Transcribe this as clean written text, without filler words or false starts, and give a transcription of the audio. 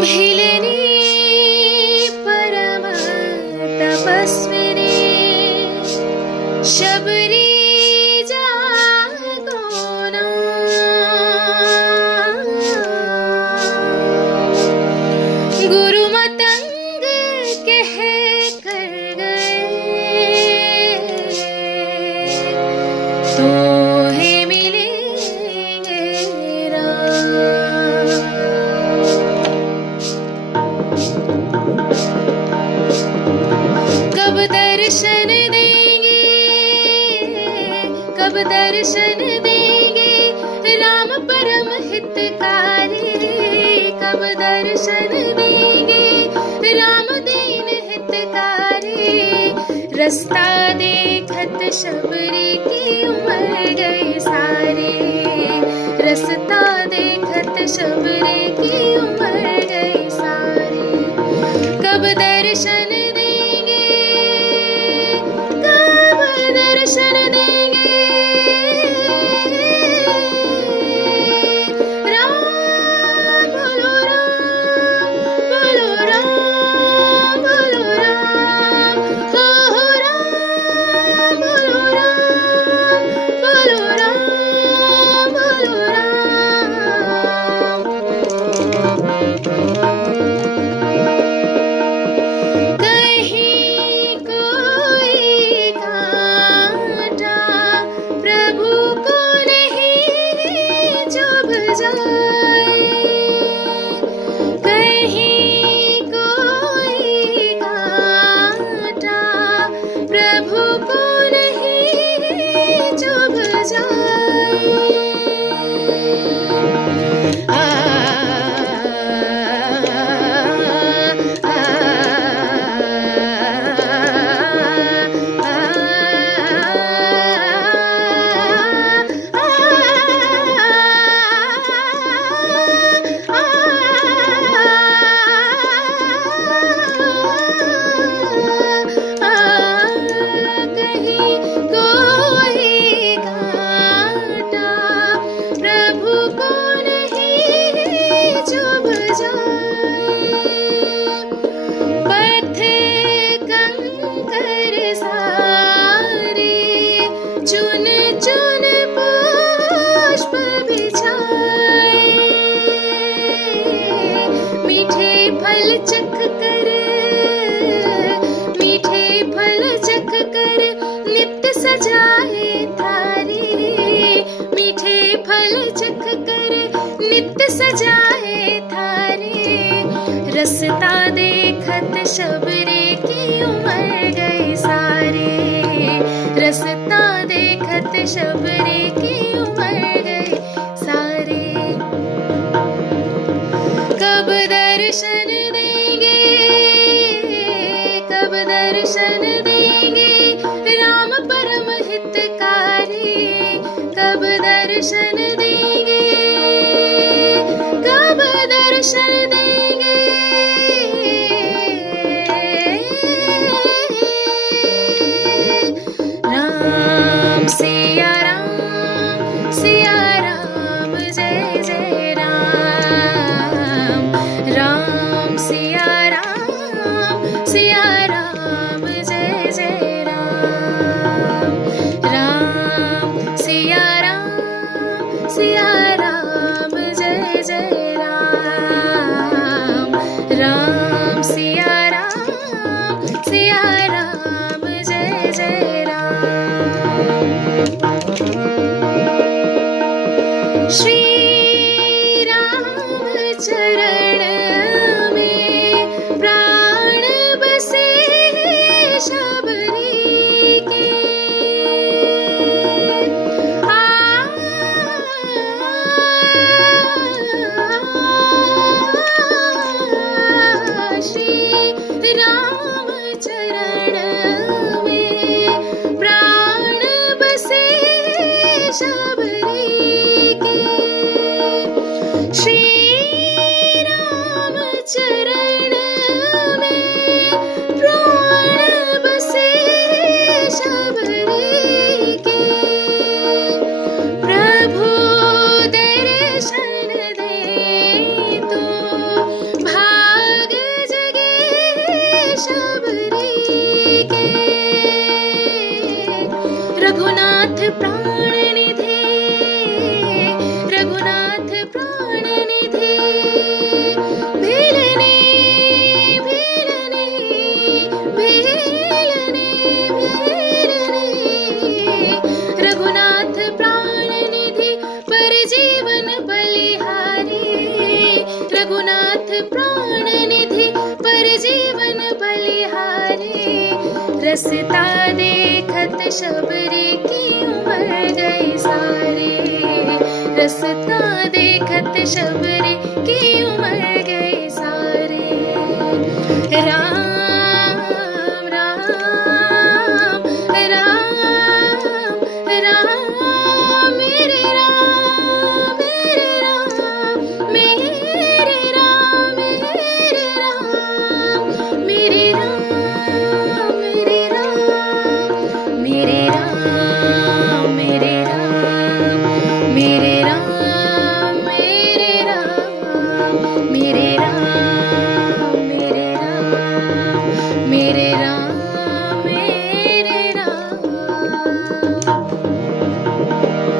भिलिनी परम तपस्विनी शबरी जागो ना। गुरु मतंग कह कर गए तो ही मिलेंगे राम। कब दर्शन देंगे, कब दर्शन देंगे राम परम हितकारी। कब दर्शन देंगे राम दीन हितकारी। रास्ता देखत शबरी की उम्र गई सारी। रास्ता देखत शबरी की उम्र गई सारी। कब दर्शन देंगे, कब दर्शन देंगे राम। बोलो राम, बोलो राम, बोलो राम, हो राम। बोलो राम, बोलो राम, बोलो राम। कहीं कोई कांटा प्रभु को नहीं चुभ जाए। कहीं कोई कांटा प्रभु को नहीं चुभ जाए। आ, कहीं कोई कांटा प्रभु को नहीं चुभ जाए। पथ कंकर सारे चुन चुन पुष्प बिछाए। मीठे फल चख कर, मीठे फल चख कर नित्य सजाए थारी। मीठे फल चख कर नित्य सजाए थारी। रास्ता देखत शबरी की उम्र गई सारी। रास्ता देखत शबरी की उम्र गई सारी। कब दर्शन देंगे, कब दर्शन देंगे राम परम हितकारी। कब दर्शन देंगे, कब दर्शन देंगे राम। सिया राम, सिया राम, जय जय राम। राम सिया राम, सिया राम, जय जय राम। राम सिया राम, सिया राम, जय जय राम। राम सिया राम, सिया राम, जय जय राम। श्री राम चरण में प्राण बसे शबरी के। श्री राम चरण में प्राण बसे शबरी के। श्री प्राण निधि पर जीवन बलिहारी। रसता देखत शबरी की उमर गई सारी। रसता देखत शबरी की उमर